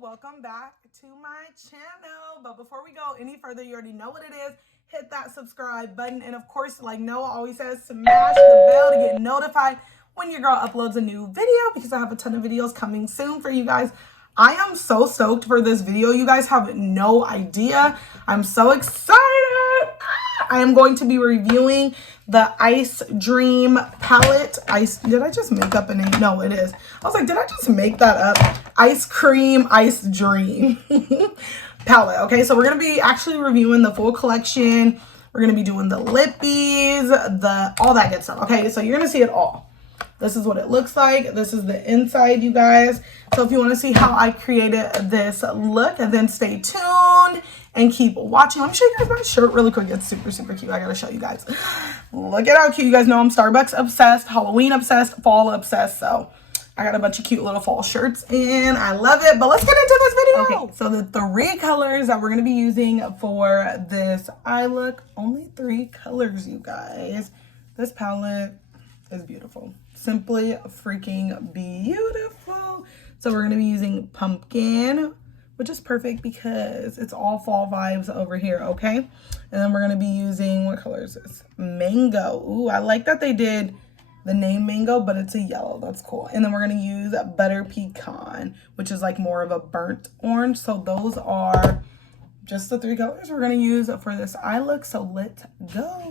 welcome back to my channel. But before we go any further, you already know what it is. Hit that subscribe button, and of course, like Noah always says, smash the bell to get notified when your girl uploads a new video, because I have a ton of videos coming soon for you guys. I am so stoked for this video. You guys have no idea. I'm so excited. I am going to be reviewing the Ice Dream palette. Did I just make up a name? No, it is. I was like, did I just make that up? Ice Cream Ice Dream palette. Okay, so we're going to be actually reviewing the full collection. We're going to be doing the Lippies, all that good stuff. Okay, so you're going to see it all. This is what it looks like. This is the inside, you guys. So if you want to see how I created this look, and then stay tuned and keep watching. Let me show you guys my shirt really quick. It's super, super cute. I gotta show you guys. Look at how cute. You guys know I'm Starbucks obsessed, Halloween obsessed, fall obsessed. So I got a bunch of cute little fall shirts and I love it. But let's get into this video. Okay, so the 3 colors that we're gonna be using for this eye look, only 3 colors, you guys. This palette is beautiful. Simply freaking beautiful. So we're gonna be using pumpkin, which is perfect because it's all fall vibes over here, okay? And then we're gonna be using, what color is this? Mango. Ooh, I like that they did the name mango, but it's a yellow. That's cool. And then we're gonna use butter pecan, which is like more of a burnt orange. So those are just the 3 colors we're gonna use for this eye look. So let's go.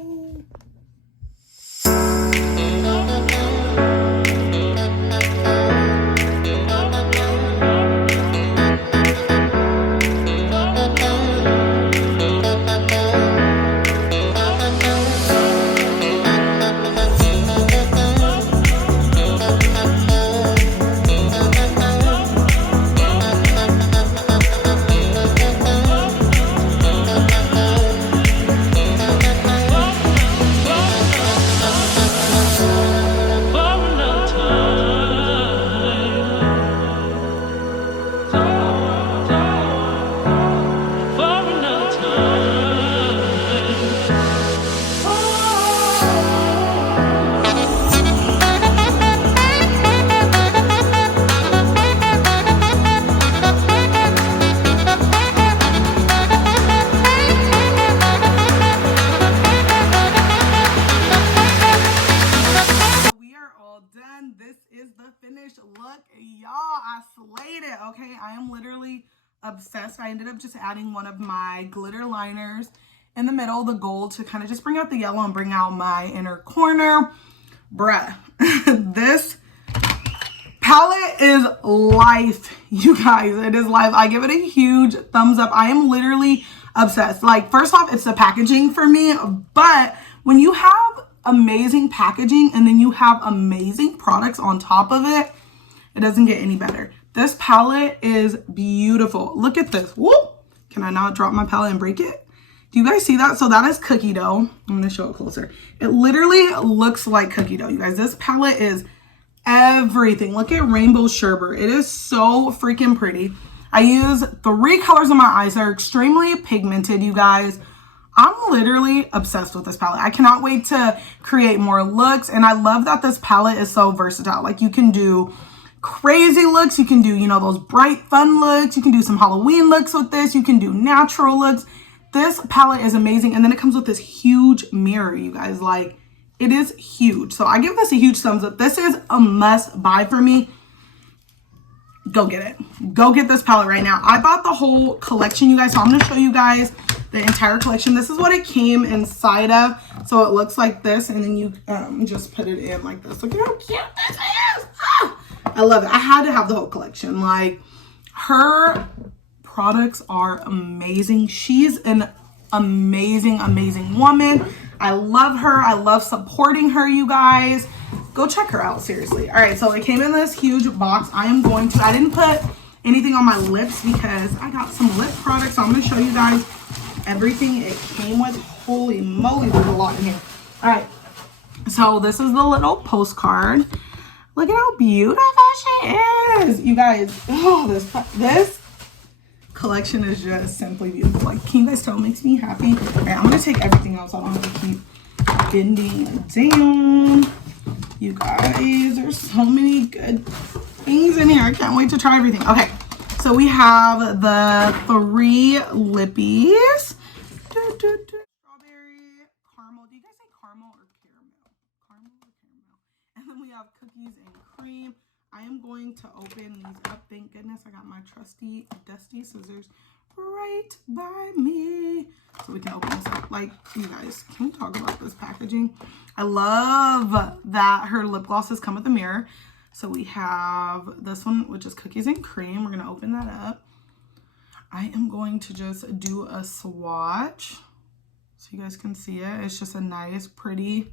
Okay, I am literally obsessed. I ended up just adding one of my glitter liners in the middle, the gold, to kind of just bring out the yellow and bring out my inner corner. Bruh, this palette is life, you guys. It is life. I give it a huge thumbs up. I am literally obsessed. Like, first off, it's the packaging for me, but when you have amazing packaging and then you have amazing products on top of it, it doesn't get any better. This palette is beautiful. Look at this. Whoop! Can I not drop my palette and break it? Do you guys see that? So that is cookie dough. I'm going to show it closer. It literally looks like cookie dough, you guys. This palette is everything. Look at Rainbow Sherbet. It is so freaking pretty. I use 3 colors on my eyes. They're extremely pigmented, you guys. I'm literally obsessed with this palette. I cannot wait to create more looks. And I love that this palette is so versatile. Like, you can do crazy looks, you can do, you know, those bright fun looks, you can do some Halloween looks with this, you can do natural looks. This palette is amazing. And then it comes with this huge mirror, you guys. Like, it is huge. So I give this a huge thumbs up. This is a must buy for me. Go get it. Go get this palette right now. I bought the whole collection, you guys, so I'm going to show you guys the entire collection. This is what it came inside of. So it looks like this, and then you just put it in like this. Look at how cute this is. Ah! I love it. I had to have the whole collection. Like, her products are amazing. She's an amazing, amazing woman. I love her. I love supporting her, you guys. Go check her out, seriously. All right, so it came in this huge box. I didn't put anything on my lips because I got some lip products. So I'm going to show you guys everything it came with. Holy moly, there's a lot in here. All right, so this is the little postcard. Look at how beautiful she is. You guys, oh, this collection is just simply beautiful. Like, can you guys tell it makes me happy? All right, I'm going to take everything else. I don't have to keep bending down. You guys, there's so many good things in here. I can't wait to try everything. Okay, So we have the 3 Lippies. Strawberry, caramel. Do you guys say caramel or caramel? Caramel or caramel? And then we have cookies and cream. I am going to open these up. Thank goodness I got my trusty, dusty scissors right by me. So we can open this up. Like, you guys, can we talk about this packaging? I love that her lip glosses come with a mirror. So we have this one, which is cookies and cream. We're going to open that up. I am going to just do a swatch so you guys can see it. It's just a nice, pretty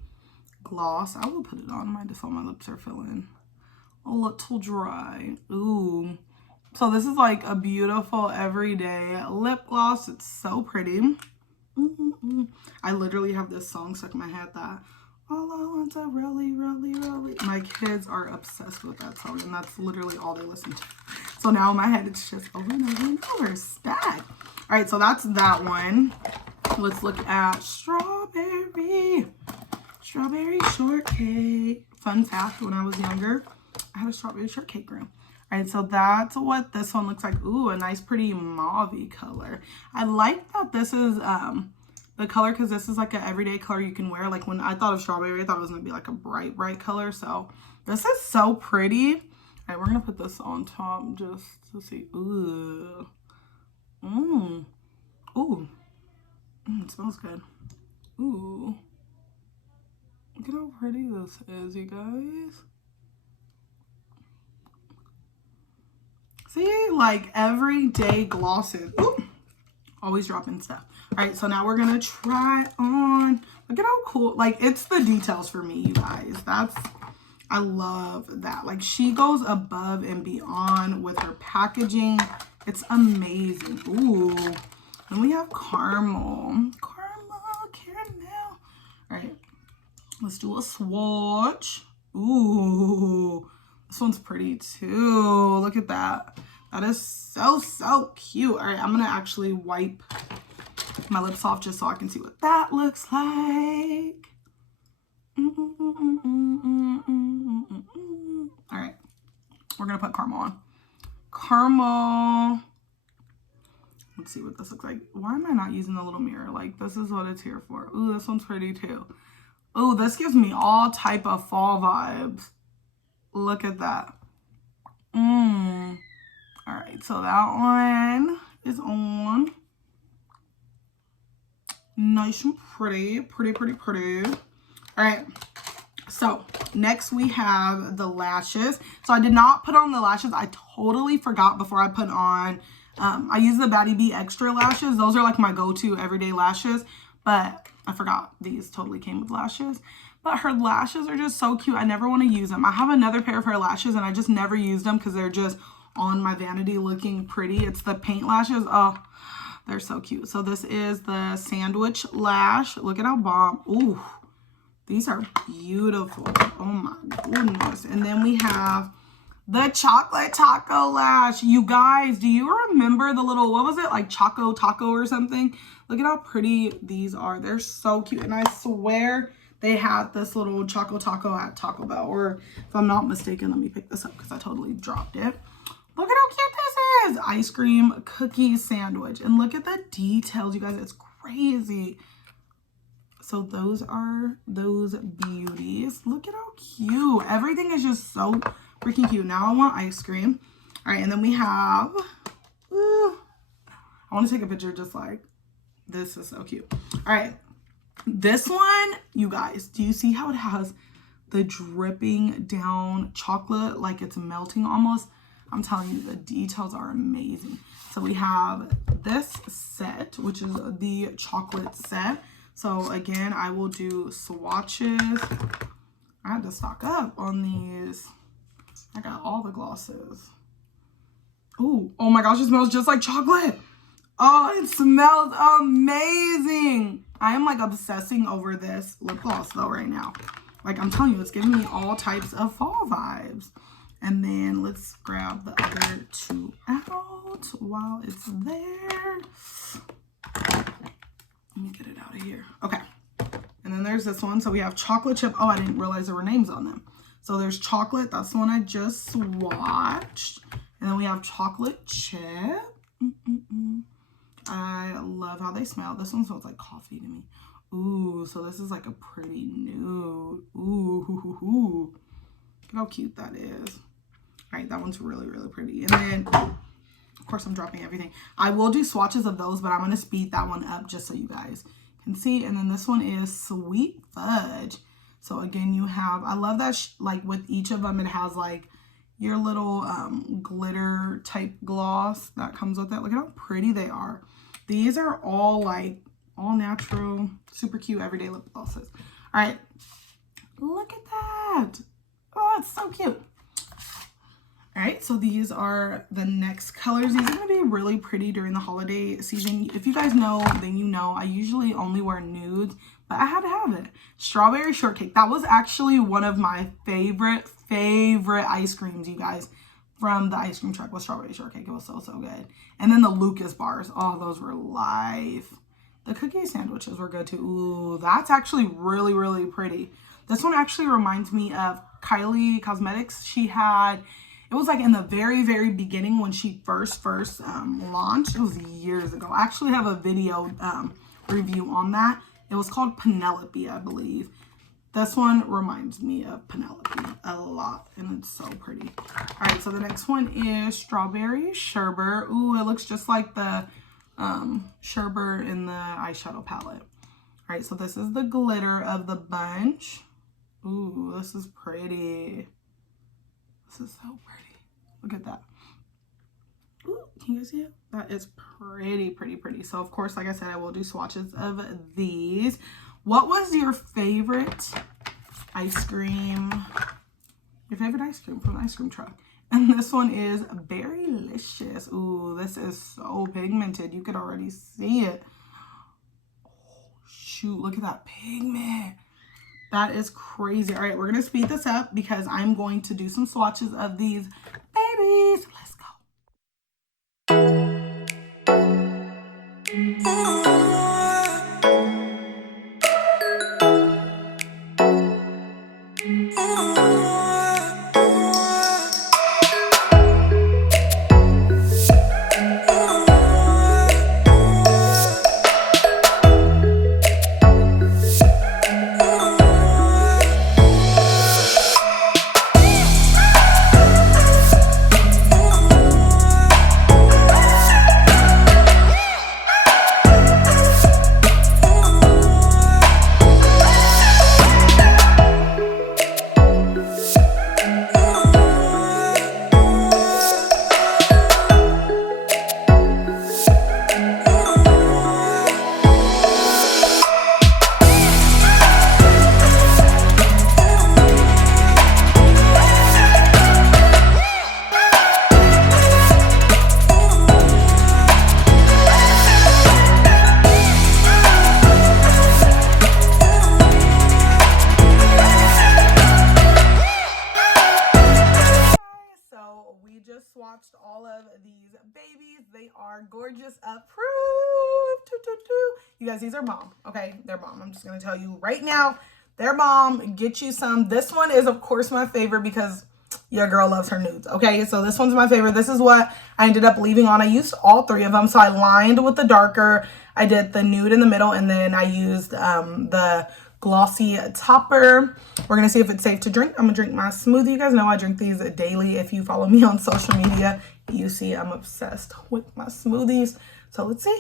gloss. I will put it on just while my lips are feeling a little dry. Ooh. So this is like a beautiful everyday lip gloss. It's so pretty. I literally have this song stuck in my head that all I want to really. My kids are obsessed with that song, and that's literally all they listen to. So now in my head, it's just over and over and over. Stack. All right, so that's that one. Let's look at strawberry shortcake. Fun fact, when I was younger, I had a strawberry shortcake room. All right, so that's what this one looks like. Ooh, a nice pretty mauve-y color. I like that this is the color, because this is like an everyday color you can wear. Like when I thought of strawberry, I thought it was gonna be like a bright color. So this is so pretty. All right, we're gonna put this on top just to see. Ooh. Ooh. It smells good. Ooh. Look at how pretty this is, you guys. See, like everyday glosses. Ooh. Always dropping stuff. All right, so now we're gonna try on. Look at how cool, like it's the details for me, you guys. I love that. Like she goes above and beyond with her packaging. It's amazing. Ooh, and we have caramel. Caramel. All right, let's do a swatch. Ooh, this one's pretty too. Look at that. That is so cute. All right, I'm gonna actually wipe my lips off just so I can see what that looks like. All right, we're gonna put caramel on. Caramel. Let's see what this looks like. Why am I not using the little mirror? Like, this is what it's here for. Ooh, this one's pretty too. Ooh, this gives me all type of fall vibes. Look at that. All right, so that one is on. Nice and pretty. All right, so next we have the lashes. So I did not put on the lashes. I totally forgot before I put on. I use the Batty B Extra lashes. Those are like my go-to everyday lashes, but I forgot these totally came with lashes. But her lashes are just so cute. I never want to use them. I have another pair of her lashes and I just never use them because they're just on my vanity looking pretty. It's the paint lashes. Oh, they're so cute. So this is the Sandwich Lash. Look at how bomb. Ooh, these are beautiful. Oh my goodness. And then we have the Chocolate Taco Lash. You guys, do you remember the little, what was it? Like Choco Taco or something? Look at how pretty these are. They're so cute. And I swear they had this little Choco Taco at Taco Bell. Or if I'm not mistaken, let me pick this up because I totally dropped it. Look at how cute this is. Ice cream cookie sandwich. And look at the details, you guys. It's crazy. So those are those beauties. Look at how cute. Everything is just so freaking cute. Now I want ice cream. All right, and then we have, I want to take a picture just like, this is so cute. All right, this one, you guys, do you see how it has the dripping down chocolate like it's melting almost? I'm telling you, the details are amazing. So we have this set, which is the chocolate set. So again, I will do swatches. I had to stock up on these. I got all the glosses. Ooh, oh my gosh, it smells just like chocolate. Oh, it smells amazing. I am like obsessing over this lip gloss though right now. Like I'm telling you, it's giving me all types of fall vibes. And then let's grab the other two out while it's there. Let me get it out of here. Okay. And then there's this one. So we have chocolate chip. Oh, I didn't realize there were names on them. So there's chocolate. That's the one I just swatched. And then we have chocolate chip. I love how they smell. This one smells like coffee to me. Ooh, so this is like a pretty nude. Ooh, look how cute that is. All right, that one's really, really pretty. And then, of course, I'm dropping everything. I will do swatches of those, but I'm going to speed that one up just so you guys can see. And then this one is Sweet Fudge. So again, you have, I love that, like with each of them, it has like your little glitter type gloss that comes with it. Look at how pretty they are. These are all like all natural, super cute everyday lip glosses. All right, look at that. Oh, it's so cute. All right, so these are the next colors. These are going to be really pretty during the holiday season. If you guys know, then you know I usually only wear nudes, but I had to have it. Strawberry Shortcake. That was actually one of my favorite ice creams, you guys, from the ice cream truck, was Strawberry Shortcake. It was so, so good. And then the Lucas bars. Oh, those were life. The cookie sandwiches were good too. Ooh, that's actually really, really pretty. This one actually reminds me of Kylie Cosmetics. She had... It was like in the very, very beginning when she first launched. It was years ago. I actually have a video review on that. It was called Penelope, I believe. This one reminds me of Penelope a lot, and it's so pretty. All right, so the next one is Strawberry Sherbet. Ooh, it looks just like the sherbet in the eyeshadow palette. All right, so this is the glitter of the bunch. Ooh, this is pretty. This is so pretty. Look at that. Ooh, can you guys see it? That is pretty, pretty, pretty. So, of course, like I said, I will do swatches of these. What was your favorite ice cream? Your favorite ice cream from the ice cream truck? And this one is Berrylicious. Ooh, this is so pigmented. You could already see it. Oh, shoot, look at that pigment. That is crazy. All right, we're going to speed this up because I'm going to do some swatches of these babies. Let's go. Swatched all of these babies. They are gorgeous, approved. You guys, these are bomb. Okay, they're bomb. I'm just gonna tell you right now, they're bomb. Get you some. This one is of course my favorite because your girl loves her nudes. Okay, so this one's my favorite. This is what I ended up leaving on. I used all three of them. So I lined with the darker, I did the nude in the middle, and then I used the glossy topper. We're gonna see if it's safe to drink. I'm gonna drink my smoothie. You guys know I drink these daily. If you follow me on social media, you see I'm obsessed with my smoothies. So let's see.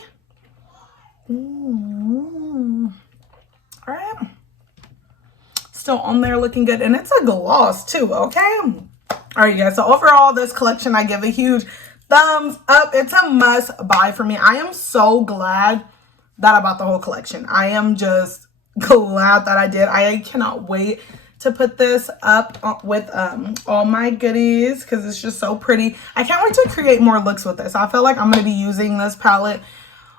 All right, still on there, looking good, and it's a gloss too. Okay, all right, guys, so overall this collection I give a huge thumbs up. It's a must buy for me. I am so glad that I bought the whole collection. I am just glad that I did. I cannot wait to put this up with all my goodies because it's just so pretty. I can't wait to create more looks with this. I feel like I'm going to be using this palette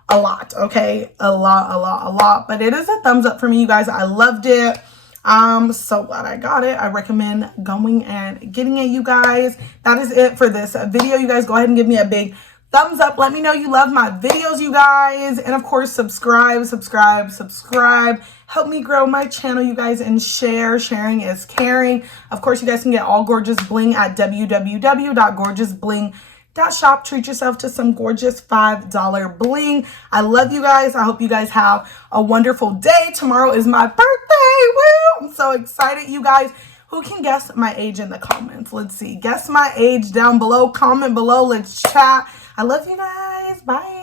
a lot. Okay, a lot, but it is a thumbs up for me, you guys. I loved it. I'm so glad I got it. I recommend going and getting it, you guys. That is it for this video. You guys go ahead and give me a big thumbs up. Let me know you love my videos, you guys. And of course, subscribe. Help me grow my channel, you guys, and share. Sharing is caring. Of course, you guys can get all Gorgeous Bling at www.gorgeousbling.com. shop. Treat yourself to some gorgeous $5 bling. I love you guys. I hope you guys have a wonderful day. Tomorrow is my birthday. Woo! I'm so excited, you guys. Who can guess my age in the comments? Let's see. Guess my age down below. Comment below. Let's chat. I love you guys. Bye.